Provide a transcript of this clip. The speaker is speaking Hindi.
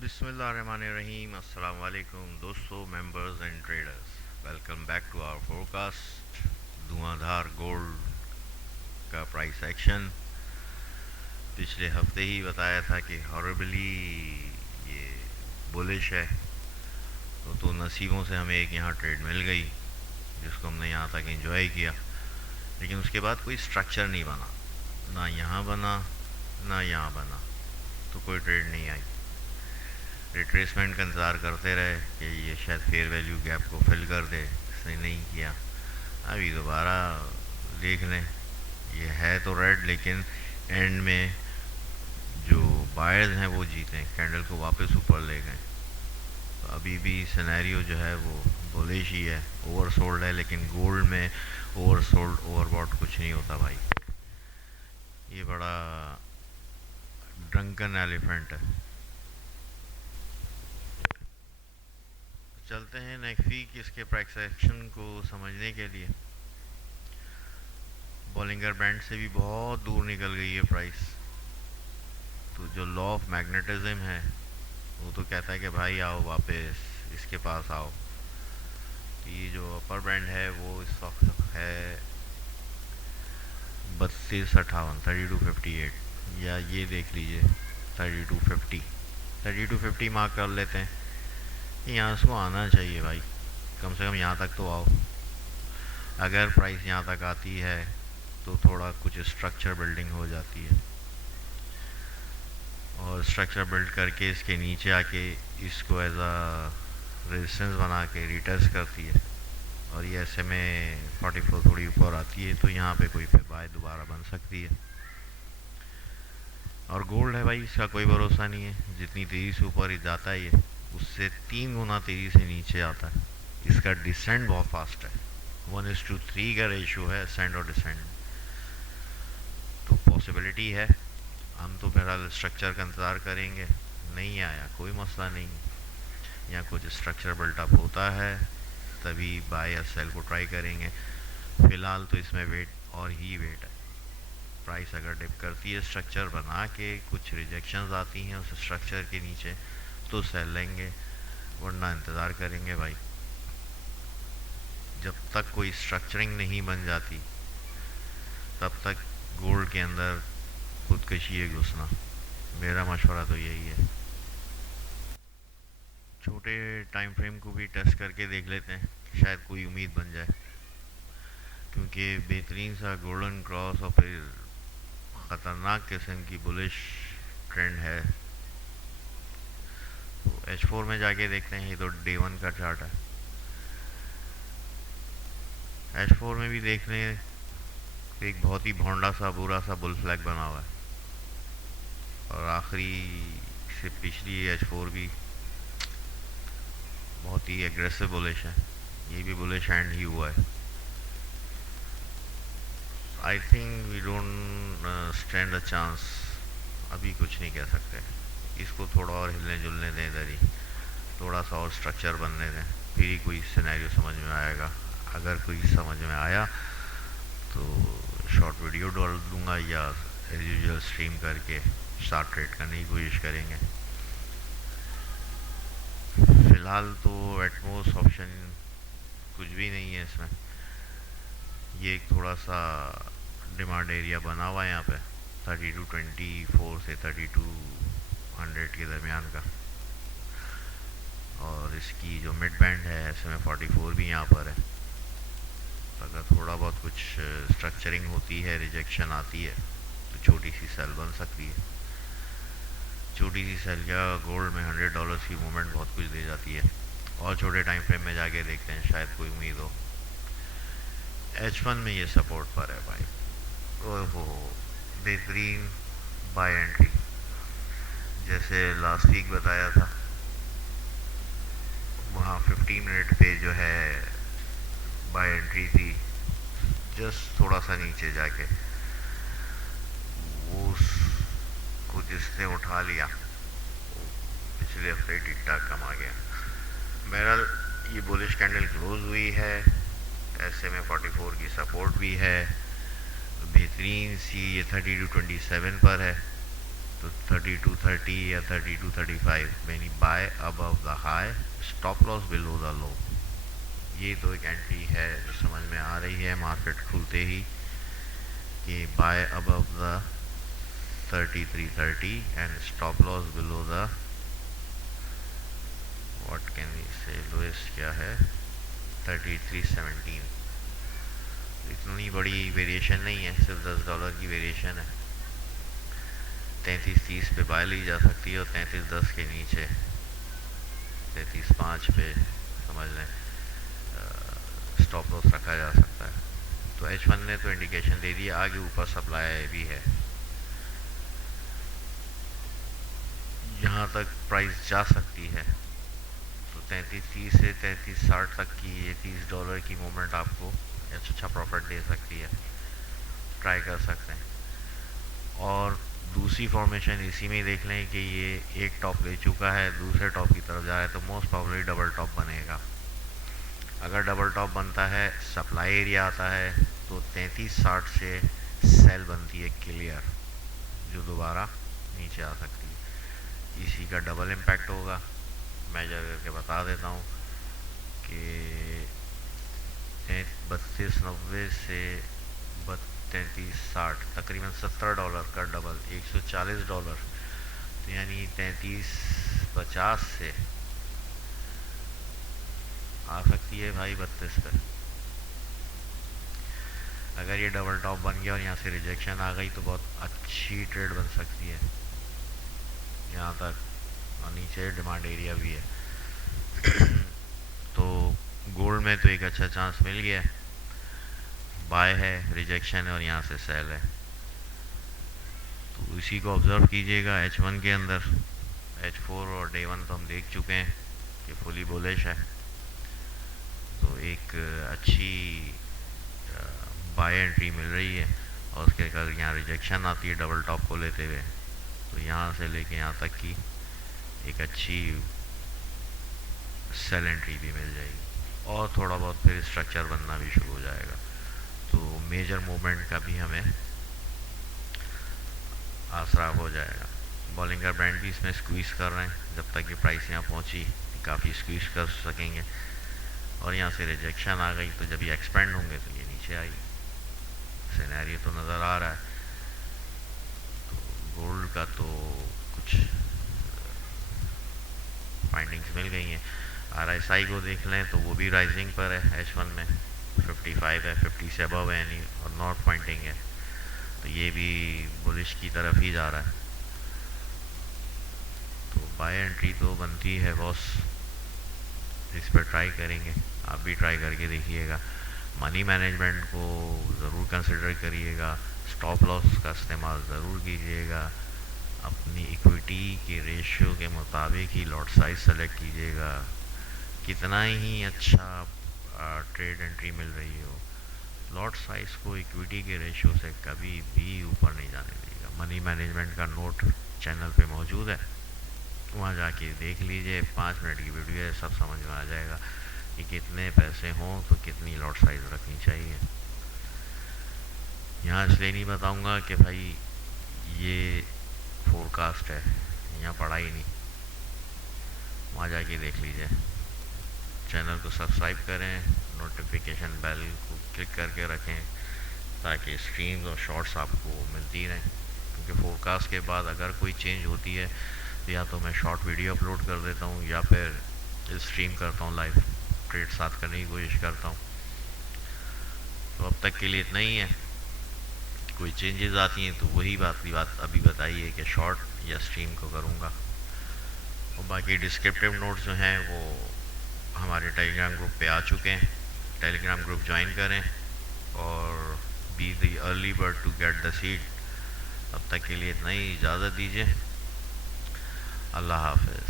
बिस्मिल्लाहिर्रहमानिर्रहीम। अस्सलाम वालेकुम दोस्तों, members and traders. Welcome back to our forecast. धुआंधार गोल्ड का प्राइस एक्शन पिछले हफ्ते ही बताया था कि हॉरिबली ये बुलिश है। तो नसीबों से हमें एक यहाँ ट्रेड मिल गई जिसको हमने यहाँ तक एंजॉय किया, लेकिन उसके बाद कोई स्ट्रक्चर नहीं बना, ना यहाँ बना ना यहाँ बना, तो कोई ट्रेड नहीं आई। रिट्रेसमेंट का इंतज़ार करते रहे कि ये शायद फेयर वैल्यू गैप को फिल कर दे, इसने नहीं किया। अभी दोबारा देख लें, ये है तो रेड, लेकिन एंड में जो बायर्स हैं वो जीते, कैंडल को वापस ऊपर ले गए। तो अभी भी सिनेरियो जो है वो बुलिश ही है, ओवरसोल्ड है, लेकिन गोल्ड में ओवरसोल्ड ओवरबॉट कुछ नहीं होता भाई। ये बड़ा ड्रंकन एलिफेंट है। चलते हैं नेक्स्ट वीक इसके प्राइस एक्शन को समझने के लिए। बॉलिंगर बैंड से भी बहुत दूर निकल गई है प्राइस। तो जो लॉ ऑफ मैग्नेटिज्म है वो तो कहता है कि भाई आओ वापस इसके पास आओ। तो ये जो अपर बैंड है वो इस वक्त है 3258, या ये देख लीजिए 3250 मार्क कर लेते हैं। यहाँ से आना चाहिए भाई, कम से कम यहाँ तक तो आओ। अगर प्राइस यहाँ तक आती है तो थोड़ा कुछ स्ट्रक्चर बिल्डिंग हो जाती है, और स्ट्रक्चर बिल्ड करके इसके नीचे आके इसको एज अ रेजिस्टेंस बना के रिटेस्ट करती है, और ये ऐसे में 44 थोड़ी ऊपर आती है, तो यहाँ पे कोई फिर बाय दोबारा बन सकती है। और गोल्ड है भाई, इसका कोई भरोसा नहीं है, जितनी तेज़ी से ऊपर जाता है ये उससे 3 गुना तेज़ी से नीचे आता है। इसका डिसेंड बहुत फास्ट है, 1:3 का रेशो है असेंड और डिसेंड। तो पॉसिबिलिटी है, हम तो बहरहाल स्ट्रक्चर का इंतज़ार करेंगे। नहीं आया कोई मसला नहीं, या कुछ स्ट्रक्चर बिल्टअप होता है तभी बाय या सेल को ट्राई करेंगे। फ़िलहाल तो इसमें वेट और ही वेट है। प्राइस अगर डिप करती है स्ट्रक्चर बना के, कुछ रिजेक्शंस आती हैं उस स्ट्रक्चर के नीचे, तो सेल लेंगे, वरना इंतज़ार करेंगे भाई। जब तक कोई स्ट्रक्चरिंग नहीं बन जाती तब तक गोल्ड के अंदर खुदकशी है घुसना। मेरा मशवरा तो यही है। छोटे टाइम फ्रेम को भी टेस्ट करके देख लेते हैं, शायद कोई उम्मीद बन जाए, क्योंकि बेहतरीन सा गोल्डन क्रॉस और फिर ख़तरनाक किस्म की बुलिश ट्रेंड है। तो H4 में जाके देखते हैं, ये तो डे 1 का चार्ट है। H4 में भी देख लें, एक बहुत ही भोंडा सा बुरा सा बुल फ्लैग बना हुआ है, और आखिरी से पिछली H4 भी बहुत ही एग्रेसिव बुलिश है, ये भी बुलिश हैंड ही हुआ है। I think we don't stand a chance, अभी कुछ नहीं कह सकते। इसको थोड़ा और हिलने जुलने दें इधर ही, थोड़ा सा और स्ट्रक्चर बनने दें, फिर ही कोई सिनेरियो समझ में आएगा। अगर कोई समझ में आया तो शॉर्ट वीडियो डाल दूंगा, या एज यूजुअल स्ट्रीम करके स्टार्ट ट्रेड करने की कोशिश करेंगे। फ़िलहाल तो एटमोस ऑप्शन कुछ भी नहीं है इसमें। ये एक थोड़ा सा डिमांड एरिया बना हुआ है यहाँ पे 3224 से 3200 के दरमियान का, और इसकी जो मिड बैंड है ऐसे में 44 भी यहाँ पर है। तो अगर थोड़ा बहुत कुछ स्ट्रक्चरिंग होती है, रिजेक्शन आती है, तो छोटी सी सेल बन सकती है। छोटी सी सेल या गोल्ड में $100 की मूवमेंट बहुत कुछ दे जाती है। और छोटे टाइम फ्रेम में जाके देखते हैं, शायद कोई उम्मीद हो। H1 में ये सपोर्ट पर है भाई, ओहो बेहतरीन बाय एंट्री, जैसे लास्ट वीक बताया था, वहाँ 15 मिनट पे जो है बाय एंट्री थी, जस्ट थोड़ा सा नीचे जाके वो उसको जिसने उठा लिया पिछले हफ्ते ठीक ठाक कम आ गया। बहरहाल ये बुलिश कैंडल क्लोज हुई है, ऐसे में 44 की सपोर्ट भी है, बेहतरीन सी ये 3227 पर है। तो 3230 या 3235 यानी buy above the high, stop loss below the low. ये तो एक एंट्री है जो समझ में आ रही है मार्केट खुलते ही कि buy above the 3330 and stop loss below the what can we say lowest क्या है 3317। इतनी बड़ी वेरिएशन नहीं है, सिर्फ $10 की वेरिएशन है। 3330 पे बाय ली जा सकती है और 3310 के नीचे 33.5 पे समझ लें स्टॉप लॉस रखा जा सकता है। तो H1 ने तो इंडिकेशन दे दी, आगे ऊपर सप्लाई भी है। यहाँ तक प्राइस जा सकती है तो 3330 से 3360 तक की ये $30 की मूवमेंट आपको अच्छा प्रॉफिट दे सकती है, ट्राई कर सकते हैं। और दूसरी फॉर्मेशन इसी में ही देख लें कि ये एक टॉप ले चुका है, दूसरे टॉप की तरफ जा रहा है, तो मोस्ट प्रॉब्ली डबल टॉप बनेगा। अगर डबल टॉप बनता है, सप्लाई एरिया आता है, तो 3360 से सेल बनती है क्लियर, जो दोबारा नीचे आ सकती है। इसी का डबल इम्पैक्ट होगा। मेजर करके बता देता हूँ कि 3290 से 3360 तकरीबन $70 का डबल, $140, तो यानी 3350 से आ सकती है भाई 32 पे। अगर ये डबल टॉप बन गया और यहाँ से रिजेक्शन आ गई तो बहुत अच्छी ट्रेड बन सकती है यहाँ तक, और नीचे डिमांड एरिया भी है। तो गोल्ड में तो एक अच्छा चांस मिल गया, बाय है, रिजेक्शन है और यहाँ से सेल है। तो इसी को ऑब्जर्व कीजिएगा H1 के अंदर। H4 और डे 1 तो हम देख चुके हैं कि फुली बुलिश है, तो एक अच्छी बाय एंट्री मिल रही है। और उसके अगर यहाँ रिजेक्शन आती है डबल टॉप को लेते हुए, तो यहाँ से लेके यहाँ तक की एक अच्छी सेल एंट्री भी मिल जाएगी और थोड़ा बहुत फिर स्ट्रक्चर बनना भी शुरू हो जाएगा। तो मेजर मूवमेंट का भी हमें आसरा हो जाएगा। बॉलिंगर ब्रांड भी इसमें स्क्वीज़ कर रहे हैं, जब तक ये प्राइस यहाँ पहुँची काफ़ी स्क्वीज़ कर सकेंगे। और यहाँ से रिजेक्शन आ गई तो जब ये एक्सपेंड होंगे तो ये नीचे आई, सिनेरियो तो नज़र आ रहा है। तो गोल्ड का तो कुछ फाइंडिंग्स मिल गई हैं। RSI को देख लें तो वो भी राइजिंग पर है, H1 में 55 है, 50 से अबव है यानी, और नॉट पॉइंटिंग है, तो ये भी बुलिश की तरफ ही जा रहा है। तो बाय एंट्री तो बनती है बॉस, इस पर ट्राई करेंगे, आप भी ट्राई करके देखिएगा। मनी मैनेजमेंट को ज़रूर कंसिडर करिएगा, स्टॉप लॉस का इस्तेमाल ज़रूर कीजिएगा, अपनी इक्विटी के रेशियो के मुताबिक ही लॉट साइज सेलेक्ट कीजिएगा। कितना ही अच्छा ट्रेड एंट्री मिल रही हो, लॉट साइज को इक्विटी के रेशियो से कभी भी ऊपर नहीं जाने देगा। मनी मैनेजमेंट का नोट चैनल पे मौजूद है, वहाँ जाके देख लीजिए, 5 मिनट की वीडियो है, सब समझ में आ जाएगा कि कितने पैसे हों तो कितनी लॉट साइज रखनी चाहिए। यहाँ इसलिए नहीं बताऊँगा कि भाई ये फोरकास्ट है, यहाँ पढ़ा ही नहीं, वहाँ जाके देख लीजिए। चैनल को सब्सक्राइब करें, नोटिफिकेशन बेल को क्लिक करके रखें ताकि स्ट्रीम्स और शॉर्ट्स आपको मिलती रहें, क्योंकि फोरकास्ट के बाद अगर कोई चेंज होती है तो या तो मैं शॉर्ट वीडियो अपलोड कर देता हूँ या फिर स्ट्रीम करता हूँ, लाइव ट्रेड साथ करने की कोशिश करता हूँ। तो अब तक के लिए इतना ही है, कोई चेंजेस आती हैं तो वही बात अभी बताइए कि शॉर्ट या स्ट्रीम को करूँगा। और बाकी डिस्क्रिप्टिव नोट्स जो हैं वो हमारे टेलीग्राम ग्रुप पे आ चुके हैं, टेलीग्राम ग्रुप ज्वाइन करें और be the early bird to get the seed. अब तक के लिए इतना ही, इजाज़त दीजिए, अल्लाह हाफ़िज़।